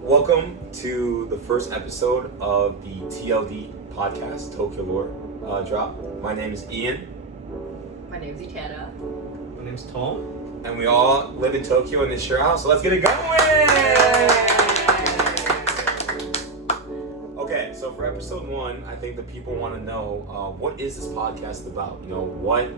Welcome to the first episode of the TLD podcast, Tokyo Lore Drop. My name is Ian. My name is Itana. My name's Tom. And we all live in Tokyo in this Sharehouse, so let's get it going! Okay, so for episode 1, I think the people want to know, what is this podcast about? You know, what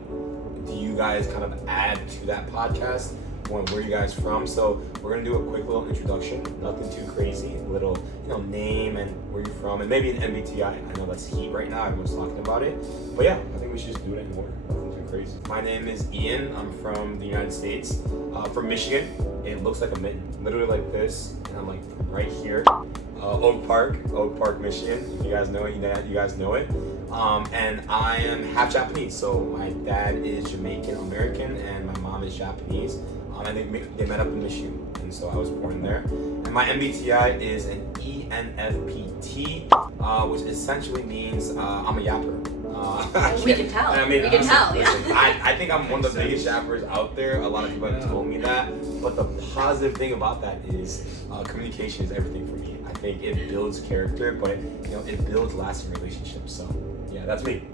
do you guys kind of add to that podcast? Where are you guys from? So we're gonna do a quick little introduction, nothing too crazy, a little name and where you're from, and maybe an MBTI. I know that's heat right now, everyone's talking about it, but yeah, I think we should just do it anymore. Nothing too crazy. My name is Ian. I'm from the United States, from Michigan. It looks like a mitten, literally like this, and I'm like right here. Oak Park, Michigan. If you guys know it, you guys know it. And I am half Japanese, so my dad is Jamaican American and my mom is Japanese. And they met up in Michigan, and so I was born there. And my MBTI is an ENFPT, which essentially means I'm a yapper. We can tell. I mean, we can tell. Listen, Yeah. I think I'm one of the biggest yappers out there. A lot of people have told me that. But the positive thing about that is communication is everything for me. I think it builds character, but it builds lasting relationships. So yeah, that's me.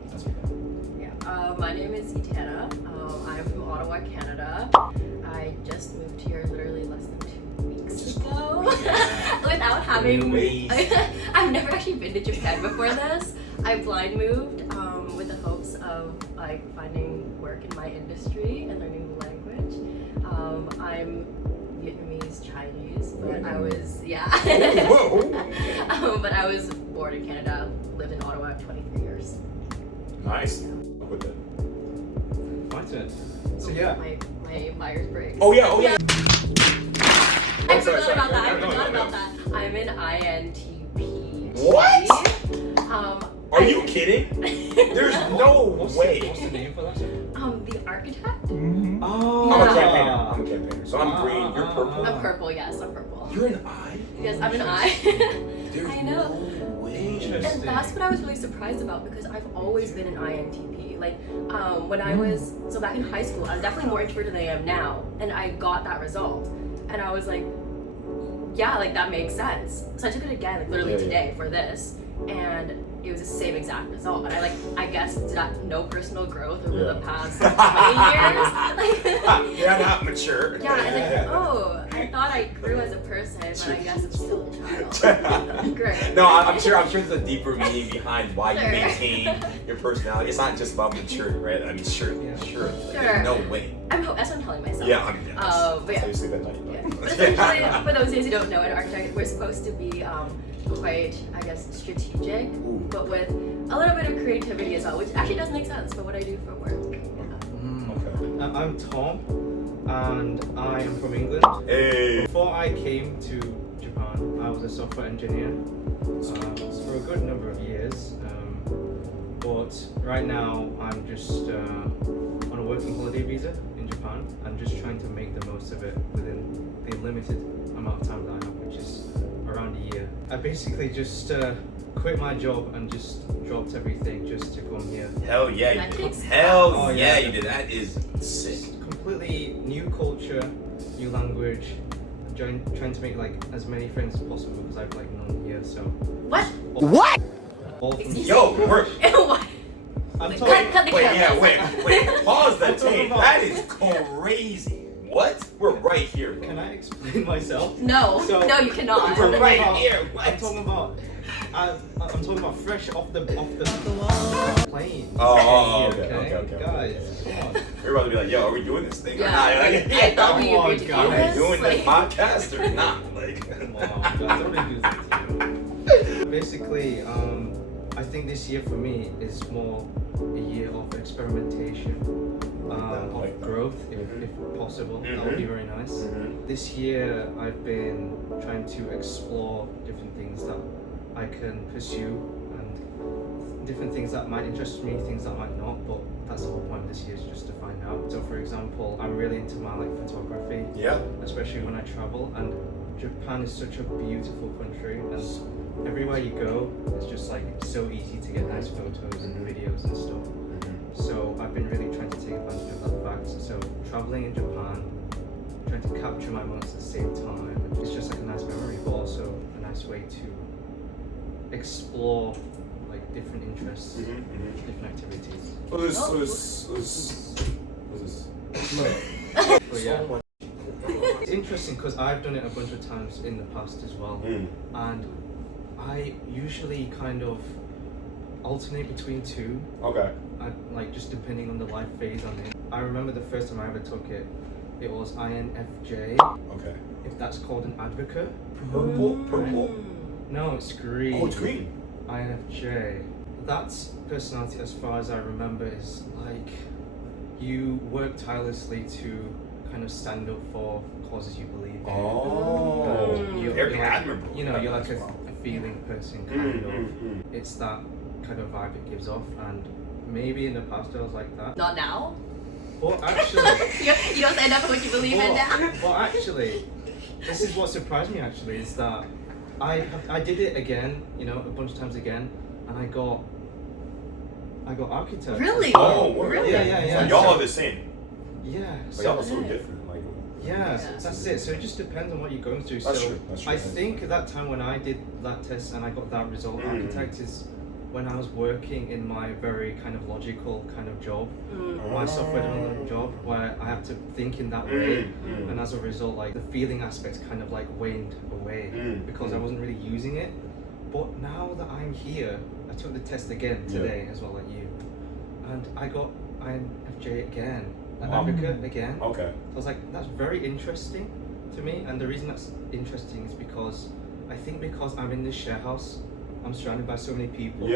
Yeah. My name is Itana. I'm from Ottawa, Canada. I just moved here literally less than 2 weeks ago. Without having... I've never actually been to Japan before this. I blind moved with the hopes of finding work in my industry and learning the language. I'm Vietnamese, Chinese, but I was, but I was born in Canada, lived in Ottawa 23 years. Nice. With it. My turn. So yeah. My Myers-Briggs. Oh yeah. I forgot about that. I'm an INTP. What? Are you kidding? There's no way. What's the name for that? The architect. Mm-hmm. Oh. I'm a campaigner. So I'm green. You're purple. I'm purple. Yes, I'm purple. You're an I? Yes, I'm an I. There's I know. No way. And that's what I was really surprised about because I've always been an INTP. When I was back in high school, I was definitely more introverted than I am now, and I got that result, and I was like, yeah, that makes sense. So I took it again, literally today for this, and it was the same exact result. And I guess that no personal growth over the past 20 years. You're not mature. Yeah, and I thought I grew as a person, but I guess I'm still a child. Great. No, I'm sure there's a deeper meaning behind why you maintain your personality. It's not just about maturity, right? I mean, sure. No way. That's what I'm telling myself. Yeah, I mean, but yeah. So you sleep at night. Yeah. But essentially, for those who don't know, an architect, we're supposed to be quite, I guess, strategic, but with a little bit of creativity as well, which actually does make sense for what I do for work. Okay. I'm Tom, and I am from England. Hey. Before I came to Japan, I was a software engineer for a good number of years. But right now, I'm just on a working holiday visa in Japan. I'm just trying to make the most of it within the limited amount of time that I have, which is around a year. I basically just quit my job and just dropped everything just to come here. Hell yeah, you did. You did. That is sick. Completely new culture, new language. Trying to make as many friends as possible because I've none here. So What? Yo, we're. What? I'm talking. Cut the camera. Wait. Pause that tape. That is crazy. What? We're right here. Can I explain myself? No, you cannot. We're right here. What? I'm talking about fresh off the plane. Oh, okay. Guys, come on. We're about to be like, yo, are we doing this thing or Yeah, not? I thought we agreed to do Are this. we doing this podcast or not? Come on, guys, don't do that to you. Basically, I think this year for me is more a year of experimentation, of growth, if possible. That would be very nice. This year, I've been trying to explore different things that I can pursue and different things that might interest me, things that might not, but that's the whole point of this year is just to find out. So for example, I'm really into my photography, especially when I travel, and Japan is such a beautiful country, and everywhere you go, it's just so easy to get nice photos and videos and stuff. So I've been really trying to take advantage of that fact. So traveling in Japan, trying to capture my moments at the same time, it's just a nice memory, but also way to explore like different interests, different activities. What is this? But yeah, it's interesting because I've done it a bunch of times in the past as well, and I usually kind of alternate between two. Okay. Like just depending on the life phase I'm in. I remember the first time I ever took it, it was INFJ. Okay. If that's called an advocate. Purple. No, it's green. Oh, it's green. INFJ. That's personality as far as I remember is like you work tirelessly to kind of stand up for causes you believe in. Oh. Very like, admirable. You know, you're like a Wow. feeling person kind of. It's that kind of vibe it gives off, and maybe in the past I was like that. Not now. But actually, you don't stand up for what you believe in now. but actually, this is what surprised me. Actually, is that I did it again, you know, a bunch of times again, and I got architect. Really? Oh, Really? Yeah. So y'all are the same. Yeah. But y'all are so different. Like. Yeah, that's it. So it just depends on what you're going through. That's so true. That's true. I think at that time when I did that test and I got that result, architect is when I was working in my very kind of logical kind of job, my software development job, where I have to think in that way, and as a result, like the feeling aspects kind of like waned away because I wasn't really using it. But now that I'm here, I took the test again today as well, like you, and I got INFJ again, an advocate again. Okay. So I was like, that's very interesting to me, and the reason that's interesting is because I think because I'm in this share house, I'm surrounded by so many people,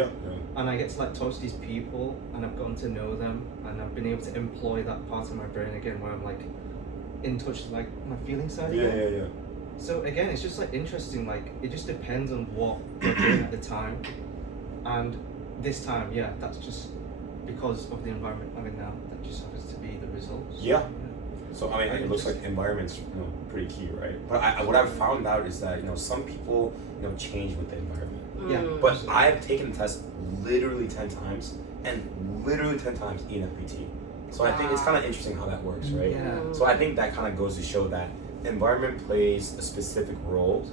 and I get to like talk to these people, and I've gotten to know them, and I've been able to employ that part of my brain again, where I'm like in touch with like my feeling side again. Yeah. So again, it's just like interesting. Like it just depends on what you're doing at the time, and this time, that's just because of the environment I'm in now. That just happens to be the results. Yeah. So I mean, it looks like environment's pretty key, right? But what I've found out is that some people change with the environment. Yeah. But I've taken the test literally 10 times, and literally 10 times ENFP. So I think it's kind of interesting how that works, right? Yeah. So I think that kind of goes to show that environment plays a specific role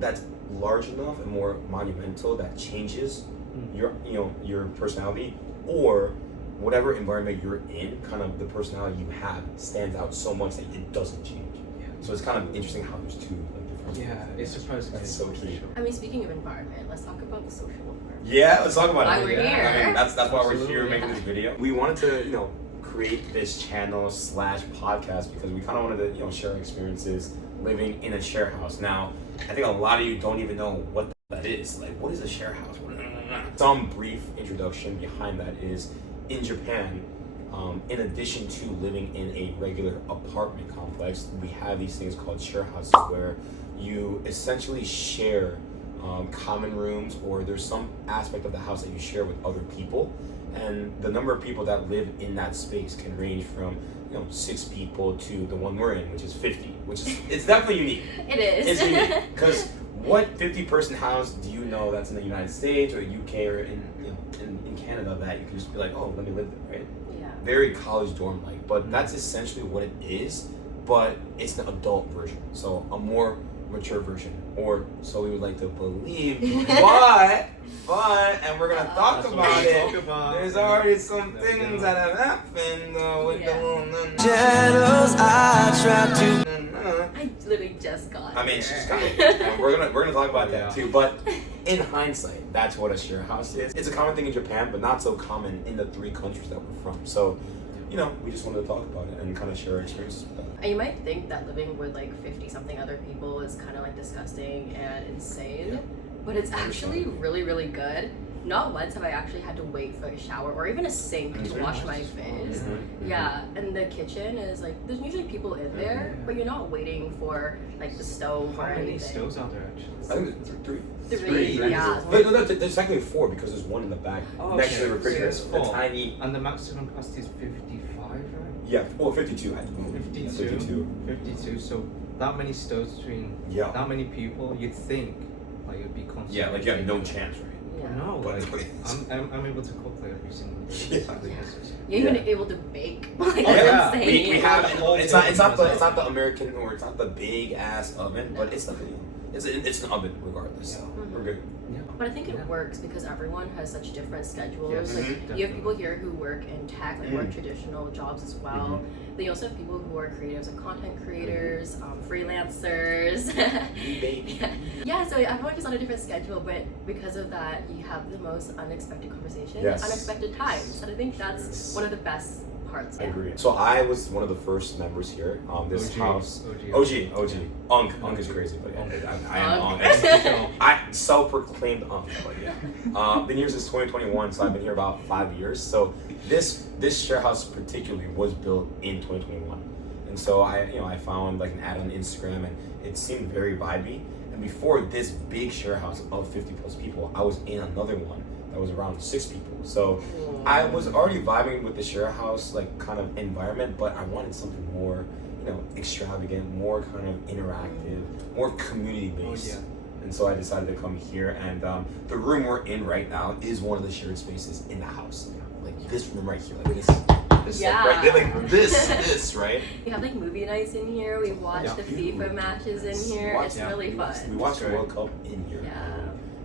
that's large enough and more monumental that changes your personality, or whatever environment you're in, kind of the personality you have stands out so much that it doesn't change. Yeah. So it's kind of interesting how there's two different. Yeah, it's surprising. That's so key. I mean, speaking of environment, let's talk about the social environment. Yeah, let's talk about Why it. we're here. I mean, that's why we're here Absolutely. making this video. We wanted to create this channel / podcast because we kind of wanted to share experiences living in a share house. Now, I think a lot of you don't even know what that is. Like, what is a share house? Some brief introduction behind that is, in Japan, in addition to living in a regular apartment complex, we have these things called share houses where you essentially share common rooms, or there's some aspect of the house that you share with other people, and the number of people that live in that space can range from 6 people to the one we're in, which is 50, which is it's definitely unique. It is. It's unique because what 50-person house do you know that's in the United States or UK or in Canada that you can just be like, oh, let me live there, right? Yeah. Very college dorm like, but that's essentially what it is, but it's the adult version, so a more mature version, or so we would like to believe. but and we're gonna talk That's about what we it. talk about. There's already some things that have happened with the Shadows I try to. I literally just got I mean, here. she's got it. And we're gonna talk about Yeah. that too. But in hindsight, that's what a share house is. It's a common thing in Japan, but not so common in the 3 countries that we're from. So, we just wanted to talk about it and kind of share our experiences with that. And you might think that living with like 50 something other people is kind of like disgusting and insane, but it's actually really, really good. Not once have I actually had to wait for a shower or even a sink to wash my face. Yeah, and the kitchen is like, there's usually people in there, but you're not waiting for like the stove or How many anything. stoves are there I actually? think it's 3. Three, yeah. No, there's technically 4 because there's one in the back next to the refrigerator. So A there's 4. tiny. And the maximum capacity is 55, right? Yeah, well, 52. I think. 52. 52. So that many stoves between that many people, you'd think like it would be constant. Yeah, like you have no chance, right? Yeah. No, But like I'm able to cook like every single day. You're even able to bake. Like, Oh, that's yeah. insane. We have whole it's not oven the as American, or it's not the big ass oven, but it's the it's an oven regardless. So we're good. Yeah. But I think it Yeah. works because everyone has such different schedules. Yes, Like you definitely. have people here who work in tech, like more traditional jobs as well. Then you also have people who are creatives, like content creators, freelancers. Me, baby. Yeah, so everyone is on a different schedule, but because of that, you have the most unexpected conversations, Yes. unexpected times, and I think that's one of the best parts. I agree. So I was one of the first members here. This OG. house. OG. OG. Unk is crazy, but yeah, I am Unk. Unk. I self-proclaimed Unk, but yeah. Been here since 2021, so I've been here about 5 years. So this Sharehouse particularly was built in 2021, and so I found like an ad on Instagram, and it seemed very vibey. And before this big Sharehouse of 50 plus people, I was in another one that was around 6 people. So I was already vibing with the Sharehouse like kind of environment, but I wanted something more, extravagant, more kind of interactive, more community based. And so I decided to come here, and the room we're in right now is one of the shared spaces in the house. Like this room right here, like this Yeah. like, right, like this, right? We have like movie nights in here. We watch the FIFA matches in here. It's really fun. We watch the World Cup in here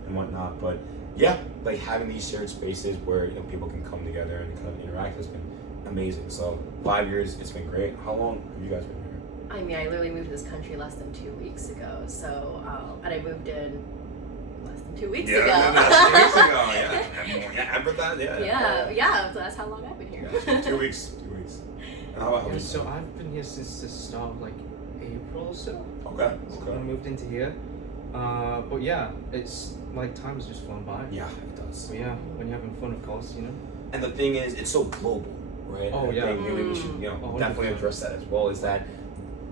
and whatnot. But yeah, like having these shared spaces where people can come together and kind of interact has been amazing. So 5 years, it's been great. How long have you guys been here? I mean, I literally moved to this country less than 2 weeks ago. So, and I moved in less than 2 weeks ago. Yeah, 2 weeks ago. Yeah, empathize. Yeah. So that's how long I've been here. Yeah, 2 weeks. And how about you? So I've been here since the start of like April or so. Okay. I moved into here. But yeah, it's like time has just flown by. Yeah, it does. So yeah, when you're having fun, of course, And the thing is, it's so global, right? Oh, yeah. I think maybe we should, 100%. definitely address that as well. Is that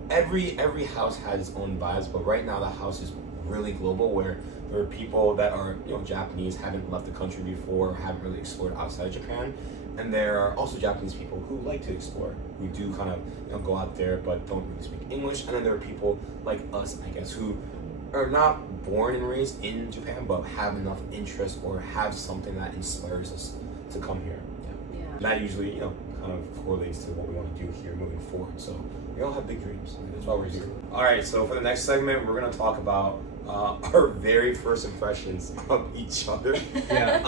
every house has its own vibes, but right now the house is really global, where there are people that are Japanese, haven't left the country before, haven't really explored outside Japan, and there are also Japanese people who like to explore, who do kind of go out there but don't really speak English, and then there are people like us, I guess, who are not born and raised in Japan but have enough interest or have something that inspires us to come here. Yeah. That usually kind of correlates to what we want to do here moving forward. So we all have big dreams. That's why we're here. All right. So for the next segment, we're gonna talk about our very first impressions of each other. Yeah.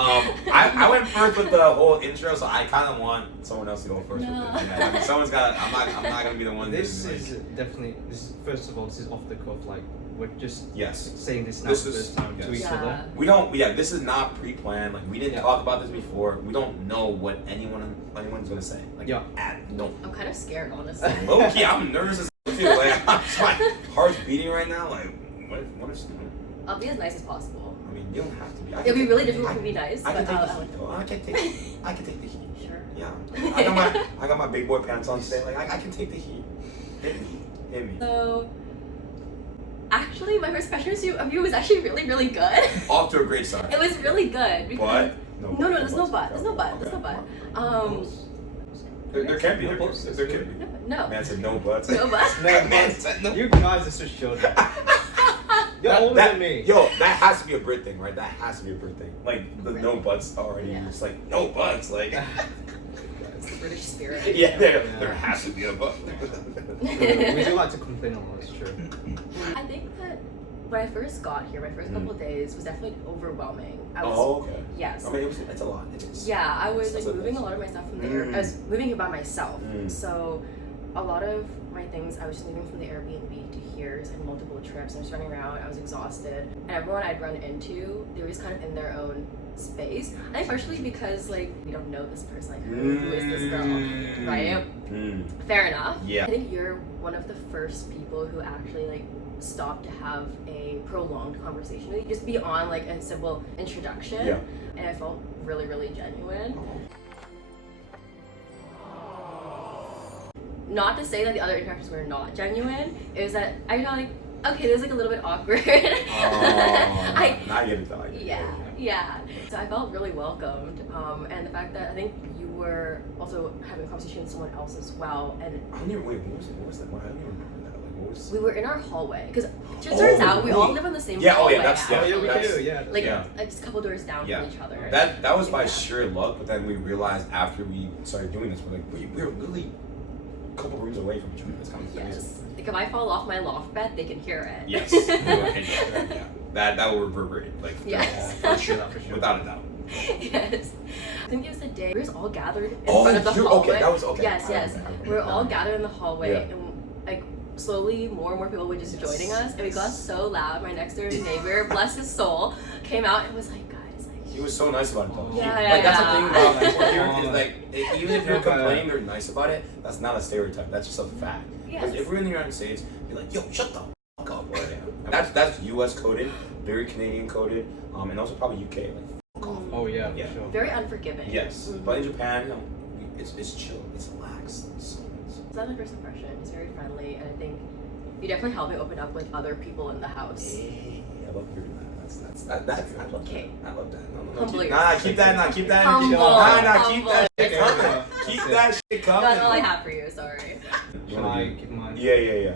I went first with the whole intro, so I kind of want someone else to go first No. with it. Yeah, I mean, someone's got. I'm not gonna be the one. This that's is definitely. First of all, this is off the cuff. Like we're just Yes. saying this now This for the is- first time to yes. each other. We don't. Yeah, this is not pre-planned. Like we didn't Yeah. talk about this before. We don't know what anyone's gonna say. Like Yeah. no. I'm kind of scared, honestly. Low key, I'm nervous as too. Like my heart's beating right now. Like what if? I'll be as nice as possible. I mean, you don't have to be. It'll be really difficult to be nice, I can but take I'll the heat. Though. I can take the heat. Sure. Yeah. I got my big boy pants on today. Like I can take the heat. Hit me. So, actually, my first impression of you was actually really, really good. Off to a great start. It was really good. Because But no, there's no but. There's no but. Okay. There's no but. There can be. No There buts. can be. No. Man said no buts. No but. Man said no. You guys are so short. You're older than me. Yo, that has to be a Brit thing, right? That has to be a Brit thing. Like the Brit. no buts already. Yeah. It's like no buts. Like It's the British spirit. yeah, there has to be a but. We do like to complain a lot. It's true. I think that when I first got here, my first couple of days was definitely overwhelming. I was, Oh, okay. Yes. I mean, it's a lot. It is. Yeah, I was That's like a moving nice- a lot of my stuff from the air. I was moving here by myself, Mm. so a lot of my things I was just moving from the Airbnb to here and multiple trips. I was running around. I was exhausted, and everyone I'd run into, they were just kind of in their own space. I think partially because like we don't know this person. Like who is this girl, right? Fair enough. Yeah. I think you're one of the first people who actually like stopped to have a prolonged conversation with you, just beyond like a simple introduction. Yeah. And I felt really, really genuine. Not to say that the other interactions were not genuine. It was that I felt like, okay, there's like a little bit awkward. Now you get it done. Yeah. So I felt really welcomed, and the fact that I think you were also having a conversation with someone else as well, and I don't even wait. What was that? I don't even remember that. Like what was? we were in our hallway because it turns out we all live on the same Yeah. Oh hallway. yeah. That's Oh yeah, we that's- do. Yeah. like Yeah. just a couple doors down Yeah. from each other. That was by Yeah. sheer luck, but then we realized after we started doing this, we're like, we were literally a couple rooms away from each other. It's kind of crazy. Yes. Like if I fall off my loft bed, they can hear it. Yes. Yeah. That will reverberate. Like Yes. For sure. without a doubt. Yes. I think it was the day we were all gathered in Oh, front of the you're- hallway. okay, that was okay. Yes, I yes. remember. We were all gathered in the hallway, Yeah. and like slowly more and more people were just Yes. joining us, and we got so loud. My next door neighbor, bless his soul, came out and was like, "Guys, like." He was so nice about it though. Yeah, Like that's yeah. the thing about like we're here is like even if you're Okay. complaining, they're nice about it. That's not a stereotype. That's just a fact. Because Yes. if we're in the United States, be like, yo, shut the fuck up. That's U.S. coded, very Canadian coded, and also probably UK. Like, fuck off. Oh yeah, Yeah. for sure. Very unforgiving. Yes, Mhm. but in Japan, no, it's chill, it's relaxed, it's so nice. It's not my first impression. He's very friendly, and I think you definitely helped me open up with other people in the house. Hey, I love hearing that. That's I love Okay. that. I love that. No, Humble keep yourself. that. Keep that Humble, energy. Nah, keep humble. that shit Yeah. coming. Keep that shit coming. That's all I have for you. Sorry. Shall I give mine? Yeah. Yeah.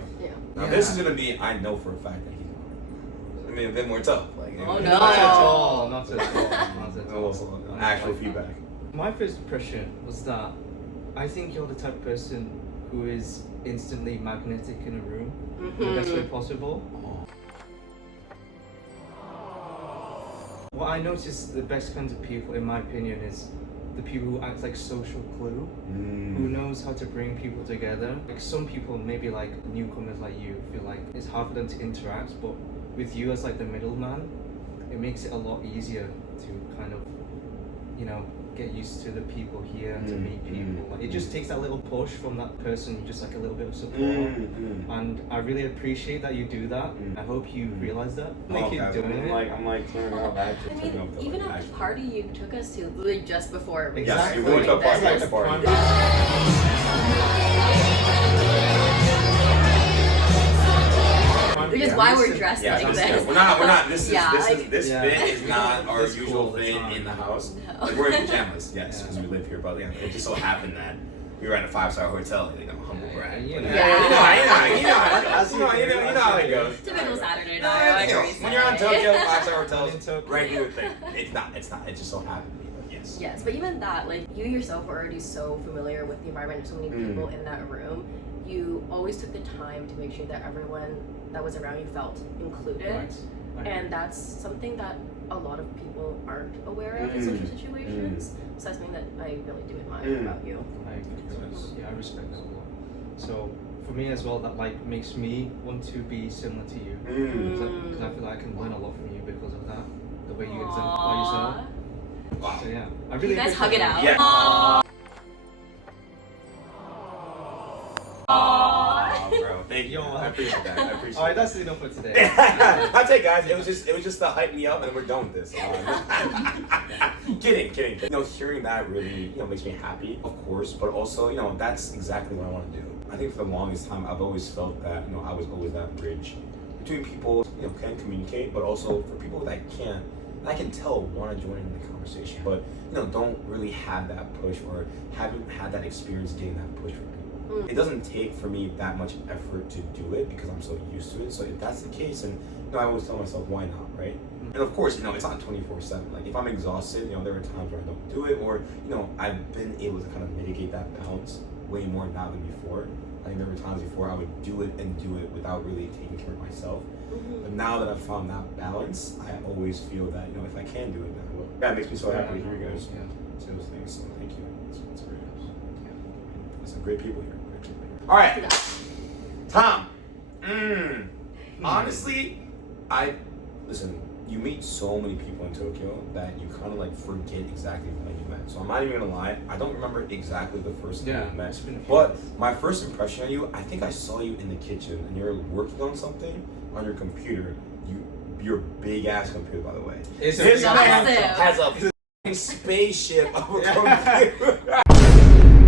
Now this is gonna be. I know for a fact that he's gonna. I mean, a bit more tough. Like, Oh, you no. know, Not at all. Not at all. Not at all. also, actual feedback. My first impression was that I think you're the type of person who is instantly magnetic in a room in the best way possible. What I noticed the best kinds of people, in my opinion, is the people who act like social glue, who knows how to bring people together. Like some people, maybe like newcomers like you, feel like it's hard for them to interact, but with you as like the middleman, it makes it a lot easier to kind of, you know, get used to the people here and to meet people. Like, it just takes that little push from that person, just like a little bit of support. And I really appreciate that you do that. I hope you realize that. Like you're doing it. I'm like turning around back. I mean, even at the party you took us to, literally just before we Yes, started we went to a filming party. this. Like a party. Which is why we're dressed Yeah, like that's this. fair. We're not. This Yeah. fit is not our This usual cool fit time. in the house. No. Like we're in pajamas, yes, Yeah. because we live here. But yeah, it just so happened that we were at a 5-star hotel. You know, humble brag. Yeah. But, Yeah. you know how it goes. Typical Saturday You night. know, when you're on Tokyo, 5-star hotels, In Tokyo. regular thing. It's not. It just so happened to be. But yes. Yes, but even that, like you yourself were already so familiar with the environment and so many people in that room. You always took the time to make sure that everyone that was around you felt included. Right. And that's something that a lot of people aren't aware of in social situations. So that's something that I really do admire about you. I respect that a lot. So for me as well, that like makes me want to be similar to you. Because I feel like I can learn a lot from you because of that. The way you exemplify yourself. Wow. So yeah, I really You guys hug appreciate it out. Yeah. Aww. Oh, bro, thank you. I appreciate that. Alright, that's enough for today. That's it, guys. It was just to hype me up, and we're done with this. Kidding. You know, hearing that really, makes me happy, of course. But also, that's exactly what I want to do. I think for the longest time, I've always felt that, I was always that bridge between people, can communicate, but also for people that can't. And I can tell want to join in the conversation, but don't really have that push or haven't had that experience getting that push from people. It doesn't take for me that much effort to do it because I'm so used to it. So if that's the case, and I always tell myself, why not, right? And of course, it's not 24/7. Like if I'm exhausted, there are times where I don't do it, or I've been able to kind of mitigate that balance way more now than before. I think there were times before I would do it without really taking care of myself. But now that I've found that balance, I always feel that if I can do it, then I will. That makes me so happy to hear you guys say those things. So thank you. It's great. There's some great people here. All right, Tom. Honestly, listen. You meet so many people in Tokyo that you kind of like forget exactly when you met. So I'm not even gonna lie. I don't remember exactly the first time we met. It's been a few But months. my first impression of you, I think I saw you in the kitchen and you're working on something on your computer. Your big ass computer, by the way. It's This a man massive. has a f***ing spaceship of a computer.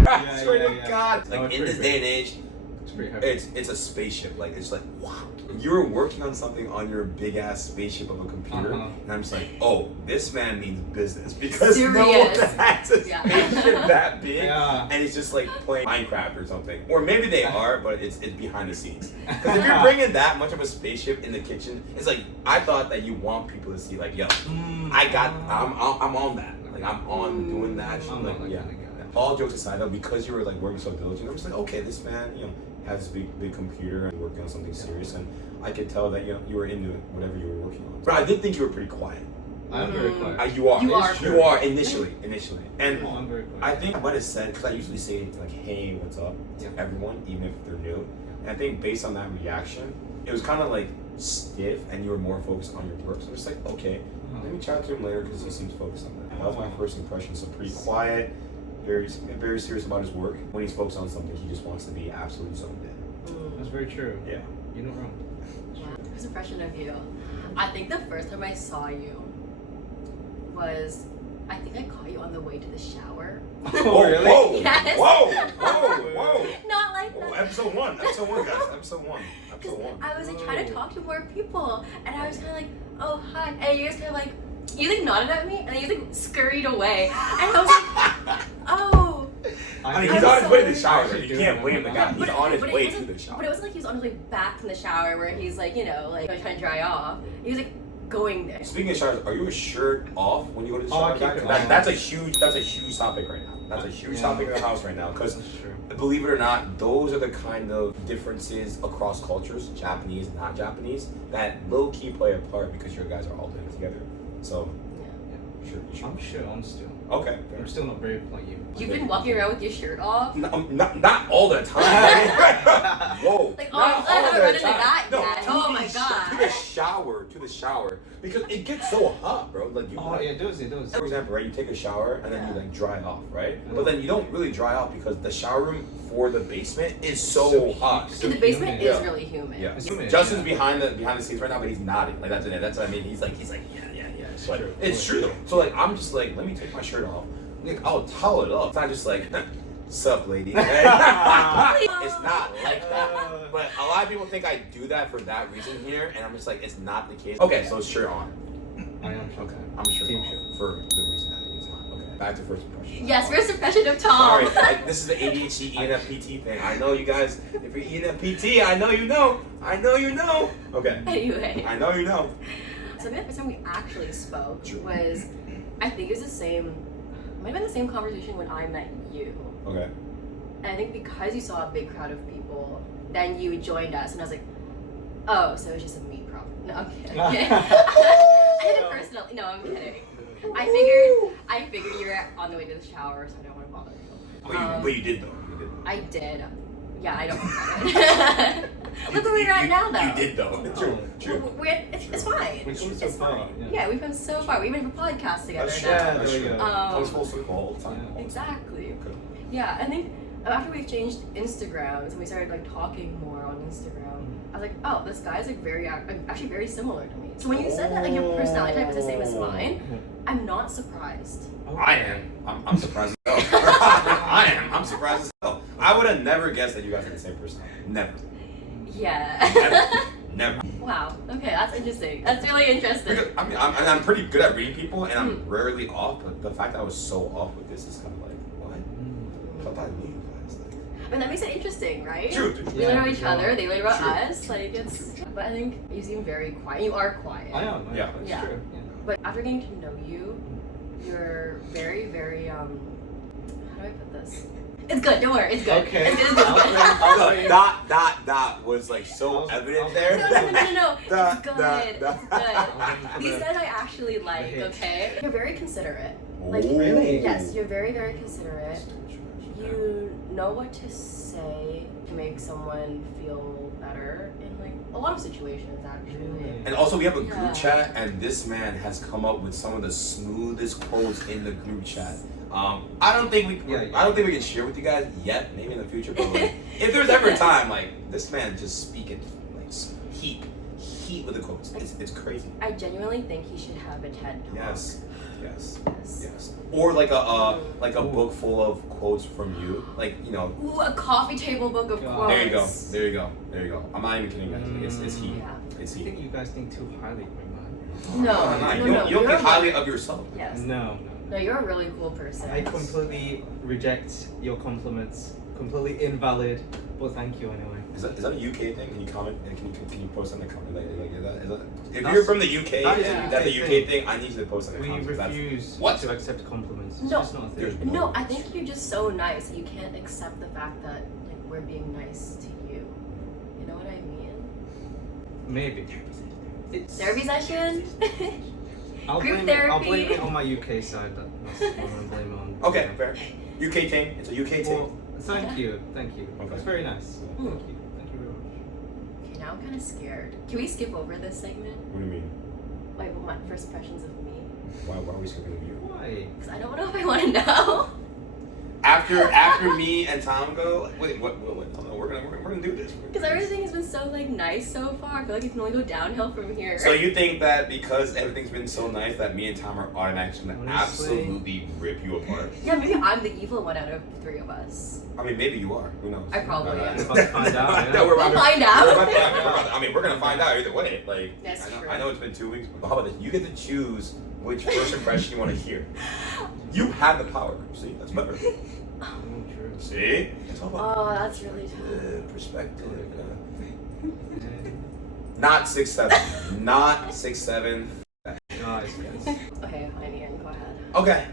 I swear to God. No, Like it's in this pretty day and age, It's pretty heavy. it's a spaceship. Like it's like wow. You're working on something on your big ass spaceship of a computer, and I'm just like, oh, this man means business because no one Serious. has a Yeah. spaceship that big, Yeah. and it's just like playing Minecraft or something, or maybe they are, but it's behind the scenes. Because if you're bringing that much of a spaceship in the kitchen, it's like I thought that you want people to see, like, yo, I'm on that, like I'm on doing that. I'm Like, not like yeah. that guy. All jokes aside, though, because you were like working so diligent, I'm just like, okay, this man, had this big computer and working on something serious, and I could tell that you were into whatever you were working on. But I did think you were pretty quiet. I'm very quiet. You are. You You are initially, and I'm very quiet. I think I might have said, because I usually say like, "Hey, what's up?" to everyone, even if they're new. And I think based on that reaction, it was kind of like stiff, and you were more focused on your work. So it's like, okay, let me chat to him later because he seems focused on that. And that was my first impression. So pretty quiet, very serious about his work. When he's focused on something, he just wants to be absolutely zoned in. That's very true. Yeah. You're not wrong. First impression of you. I think the first time I saw you was, I think I caught you on the way to the shower. Oh, really? Whoa! Yes. Whoa! Not like Oh, that. episode one, guys. Episode one. I was like trying to talk to more people, and I was kind of like, oh hi, and you guys kind of like, you like nodded at me, and then you like scurried away, and I was like, oh. I mean, he's I'm on his way to the so shower. So you doing can't that. blame the guy. He's on his But it way wasn't- to the shower. But it wasn't like he was on his way back from the shower where he's like, like trying to dry off. He was like going there. Speaking of showers, are you a shirt off when you go to the Oh, I shower? keep guy? it 'Cause on. that's a huge topic right now. That's a huge topic in the house right now. Because That's true. believe it or not, those are the kind of differences across cultures, Japanese, not Japanese, that low key play a part because your guys are all doing it together. So, sure. I'm sure I'm still. Okay. I'm still not very like you. You've been walking around with your shirt off. Not all the time. Whoa. Like, not I haven't all run the into time. that No, yet. to Oh the my sh- God. To the shower. Because it gets so hot, bro. Like you. Oh, yeah, it does. For example, right, you take a shower and then you Yeah. like dry off, right? Yeah. But then you don't really dry off because the shower room for the basement is so hot. So The basement humid. is really humid. Yeah. It's humid, Justin's yeah. behind the scenes right now, but he's nodding. Like that's what I mean. He's like yeah. But true. it's true. So like I'm just like, let me take my shirt off. Like, I'll towel it up. It's not just like, sup, lady. It's not like that. But a lot of people think I do that for that reason here, and I'm just like, it's not the case. Okay, so it's shirt on. I am sure. Okay, I'm sure Team on shirt. for the reason that it's on. Okay, back to first impression. Yes, first impression of Tom. Sorry, like, this is the ADHD ENFPT thing. I know you guys. If you're ENFPT, I know you know. I know you know. Okay. Anyway. I know you know. So the first time we actually spoke Sure. was, I think it was might have been the same conversation when I met you. Okay. And I think because you saw a big crowd of people, then you joined us, and I was like, oh, so it's just a me problem. No, I'm kidding. I did it personally. No, I'm kidding. I figured you were on the way to the shower, so I don't want to bother you. But you did though. You did. I did. Yeah, I don't regret it. Look where we're at now, though. You did though. True. It's fine. We've come so It's far. fine. Yeah. Yeah, we've come so far. We even have a podcast together That's now. true. Yeah, That's there we true. go. Comes full circle all the time. Exactly. Okay. Yeah, I think after we exchanged Instagrams and we started like talking more on Instagram, I was like, oh, this guy's like actually very similar to me. So when you said that like your personality type is the same as mine, I'm not surprised. I am. I'm surprised as hell. I am. I'm surprised as hell. I would have never guessed that you guys are the same personality. Never. Yeah. Never. Wow. Okay, that's interesting. That's really interesting. Because, I mean, I'm pretty good at reading people, and I'm rarely off. But the fact that I was so off with this is kind of like, what? I thought I knew you guys. Like, I mean, that makes it interesting, right? true. We learn about each Yeah. other. They learn about True. us. Like it's. But I think you seem very quiet. You are quiet. I am. Yeah. That's Yeah. true. Yeah. But after getting to know you, you're very, very how do I put this? It's good. Don't worry. It's good. Okay. It's good. It's good. The dot was like so evident there. No. It's Dot, good. dot, It's dot. good. These guys I actually like. Okay. You're very considerate. Like Really? yes, you're very, very considerate. You know what to say to make someone feel better in like a lot of situations actually. And also, we have a Yeah. group chat, and this man has come up with some of the smoothest quotes in the group chat. I don't think we can share with you guys yet. Maybe in the future, but like, if there's ever a time, like this man just speaking like heat with the quotes. It's crazy. I genuinely think he should have a TED talk. Yes. Or like a book full of quotes from you, like Ooh, a coffee table book of God. quotes. There you go. I'm not even kidding, guys. It's heat. Yeah. It's I heat. think you guys think too highly of me, man. No. You don't think highly of yourself. Yes. No. No, you're a really cool person. I completely reject your compliments. Completely invalid. But thank you anyway. Is that a UK thing? Can you comment? Can you post on the comment? Like is that if That's- you're from the UK that is and a that's a UK UK thing, I need you to post on the We comment. refuse What? to accept compliments. It's No. just not a There's thing. No, I think you're just so nice. You can't accept the fact that like we're being nice to you. Maybe. It's, Therapy session? I'll Group blame therapy? it on my UK side. That's what I'm gonna blame it on. Okay, fair. UK team. It's a UK team. Well, thank you. Okay. That's very nice. Hmm. Thank you very much. Okay, now I'm kind of scared. Can we skip over this segment? What do you mean? Like, what my first impressions of me? Why are we skipping you? Why? Because I don't know if I want to know. After me and Tom go, wait, what? No, we're gonna do this. Because everything has been so like nice so far. I feel like it can only go downhill from here. So you think that because everything's been so nice that me and Tom are automatically gonna Honestly. absolutely rip you apart? Yeah, maybe I'm the evil one out of the three of us. I mean, maybe you are. Who knows? I probably am. We're about to find out, yeah. No, we're We'll about to- find out. we're about to- I mean, we're gonna find out either way. Like, That's true. I know it's been 2 weeks, but how about this? You get to choose which first impression you want to hear. You have the power. See, that's better. Oh, true. See? It's all about Oh, that's really tough. perspective. Not 6'7". Not 6'7". Guys. Okay, fine, Ian, go ahead. Okay.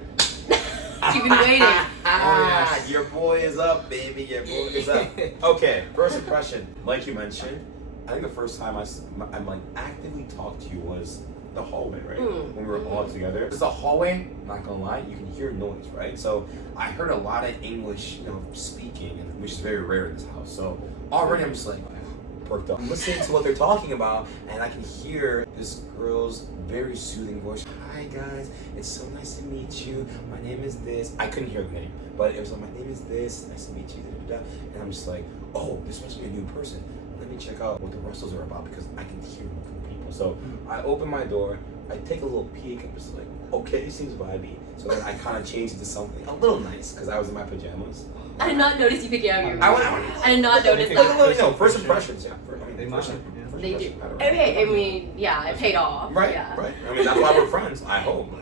You've been waiting. yes. Your boy is up, baby. Your boy is up. Okay, first impression. Like you mentioned, I think the first time I'm like actively talked to you was the hallway, right? Mm. When we were all together. It's the hallway, not gonna lie, you can hear noise, right? So I heard a lot of English, speaking, which is very rare in this house. So already I'm just like perked up. I'm listening to what they're talking about, and I can hear this girl's very soothing voice. Hi guys, it's so nice to meet you. My name is this. I couldn't hear the name, but it was like, my name is this. Nice to meet you. Da, da, da. And I'm just like, oh, this must be a new person. Let me check out what the Russells are about because I can hear them from people. So I open my door. I take a little peek. I'm just like, okay, seems vibey. So then I kind of changed it to something a little nice because I was in my pajamas. I did not notice you picking out your I I did not notice No, that. no, first impressions, yeah. They First matter, yeah. first They do. impression matter. Okay, I mean, yeah, it paid off. Right, Yeah. right. I mean, that's why we're friends. I hope. Like,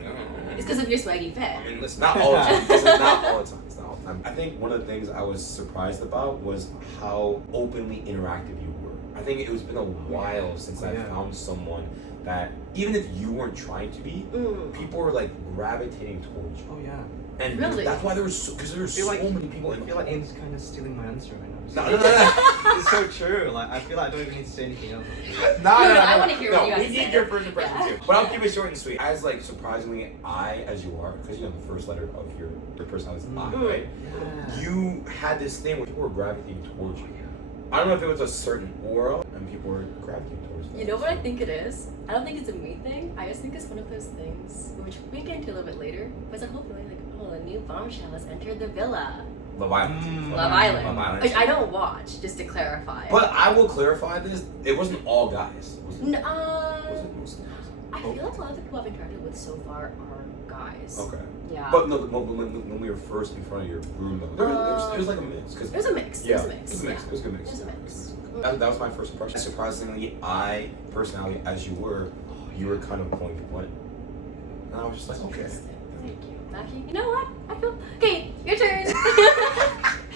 It's because of your swaggy fit. I mean, it's not all the time. It's not all the time. It's not all the time. I think one of the things I was surprised about was how openly interactive you were. I think it was been a while since I found someone that, even if you weren't trying to be, people were like gravitating towards you. Oh yeah. And Really? that's why there was because there were so many people. I feel like Ian's kind of stealing my answer right now. No. It's so true. Like I feel like I don't even need to say anything else. No, I wanna hear what you we guys need say. your first impression Yeah. too. But I'll keep it short and sweet. As like surprisingly as you are, because the first letter of your personality is I, right? Yeah. You had this thing where people were gravitating towards you. I don't know if it was a certain aura and people were gravitating towards you. You know what I think it is? I don't think it's a me thing. I just think it's one of those things, which we can get into a little bit later. But it's like hopefully like, oh, a new bombshell has entered the villa. Love Island. Love Island. Love Island. Which I don't watch, just to clarify. But I will clarify this. It wasn't all guys. Was it? No, Was it mostly guys? I feel like a lot of the people I've interacted with so far are guys. Okay. Yeah. But no, when we were first in front of your room, though, there was like a mix. Cause, It was a mix. yeah, It was a mix. It was a mix. Yeah. It was a good mix. It was a mix. That was my first impression. Surprisingly, personality as you were kind of pulling people in. And I was just like, okay. Thank you. Actually, you know what? I feel okay. Your turn.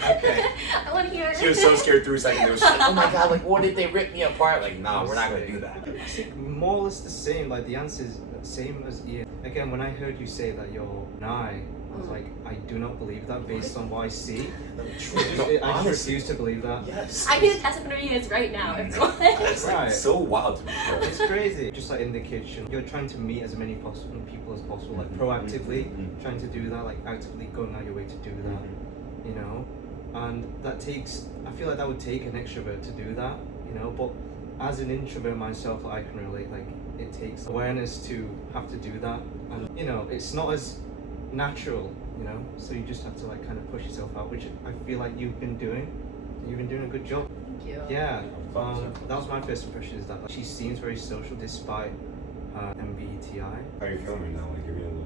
Okay. I want to hear. She was so scared 3 seconds. It was like, oh my god, like what if they rip me apart? Like, nah, we're not gonna do that. I think more or less the same. Like the answer is the same as Ian. Again, when I heard you say that you're an I was like, I do not believe that based on what I see. No, I honestly. just refuse to believe that. Yes. I need the testimony is right now. Everyone. That's like Right. so wild to me. It's crazy. Just like in the kitchen, you're trying to meet as many people as possible, like proactively trying to do that, like actively going out your way to do that, you know. And that takes. I feel like that would take an extrovert to do that, you know. But as an introvert myself, I can relate. Like it takes awareness to have to do that, and you know, it's not as natural, you know. So you just have to like kind of push yourself out, which I feel like you've been doing. You've been doing a good job. Thank you. Yeah, that was my first impression. Is that like, she seems very social despite her MBTI. How are you feeling right now? Like, give me a little.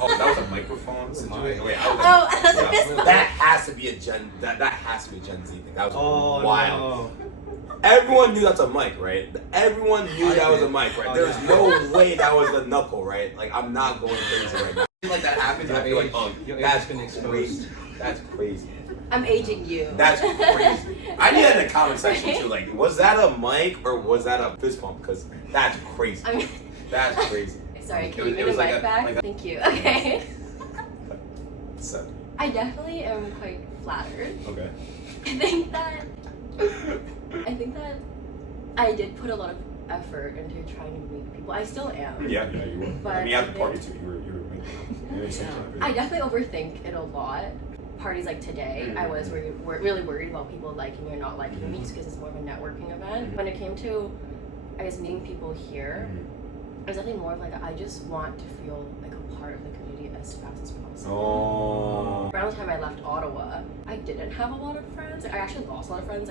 Oh, that was a microphone situation. Wait, Oh, that's a fist bump. that has to be a Gen. That has to be a Gen Z thing. That was wild. No. Everyone knew that's a mic, right? Everyone knew I that was a did. mic, right? Oh, There's yeah. no way that was a knuckle, right? Like, I'm not going crazy right now. I feel like that happens, I feel like, oh, Your age that's has been exposed. crazy. That's crazy. I'm aging you. That's crazy. I need that in the comment section too. Like, was that a mic or was that a fist pump? Because that's crazy. I mean, That's crazy. sorry, It can was- you it give the was like mic a- back? like a- Thank you. Okay. So, I definitely am quite flattered. okay. I think that I did put a lot of effort into trying to meet people. I still am. Yeah, you were. But I mean, at I the party too, you were doing something. I definitely overthink it a lot. Parties like today, I was really worried about people liking me or not liking me just because it's more of a networking event. When it came to, I guess, meeting people here, it was definitely more of like, I just want to feel like a part of the community as fast as possible. Around the time I left Ottawa, I didn't have a lot of friends. I actually lost a lot of friends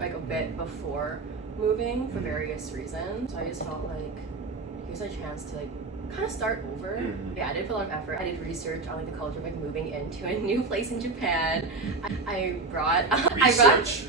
like a bit before moving for various reasons. So I just felt like here's a chance to like kind of start over. Yeah, I did put a lot of effort. I did research on like the culture of like moving into a new place in Japan. I brought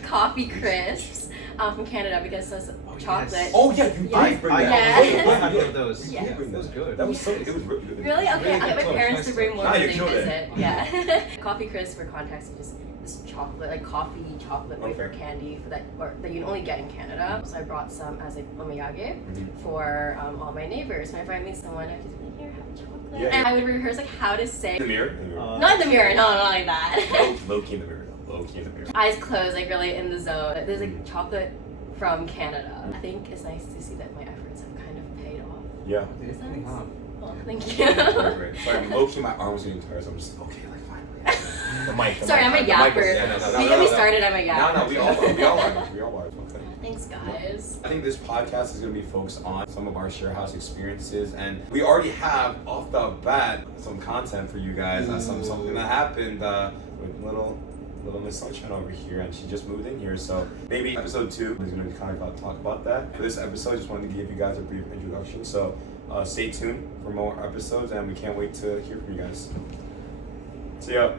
coffee crisps from Canada because it's chocolate. Yes. Oh yeah, you did bring that. I love those. Yes. It was good. That was so. It was really good. Really? Okay, I get my parents to bring more Nah, when you they killed it. visit. Yeah. Coffee crisp for context is just this chocolate, like coffee chocolate wafer candy that you can only get in Canada. So I brought some as like omiyage for all my neighbors. Whenever I meet someone, I just be like, here, have a chocolate. Yeah. And I would rehearse like how to say. In the mirror. Not in the mirror, no, not like that. Low key in the mirror. Low key in the mirror. Eyes closed, like really in the zone. There's like chocolate from Canada. I think it's nice to see that my efforts have kind of paid off. Yeah. Oh, thank you. Right. Sorry, low key, my arm was getting tired, so I'm just okay. Like fine. The mic. Sorry, I'm a yapper. You get me started, I'm a yapper. No, we all are. We all are. It's okay. Thanks, guys. I think this podcast is going to be focused on some of our Sharehouse experiences, and we already have off the bat some content for you guys. Something that happened with little Miss Sunshine over here, and she just moved in here. So maybe episode 2 is going to kind of talk about that. For this episode, I just wanted to give you guys a brief introduction. So stay tuned for more episodes, and we can't wait to hear from you guys. See ya.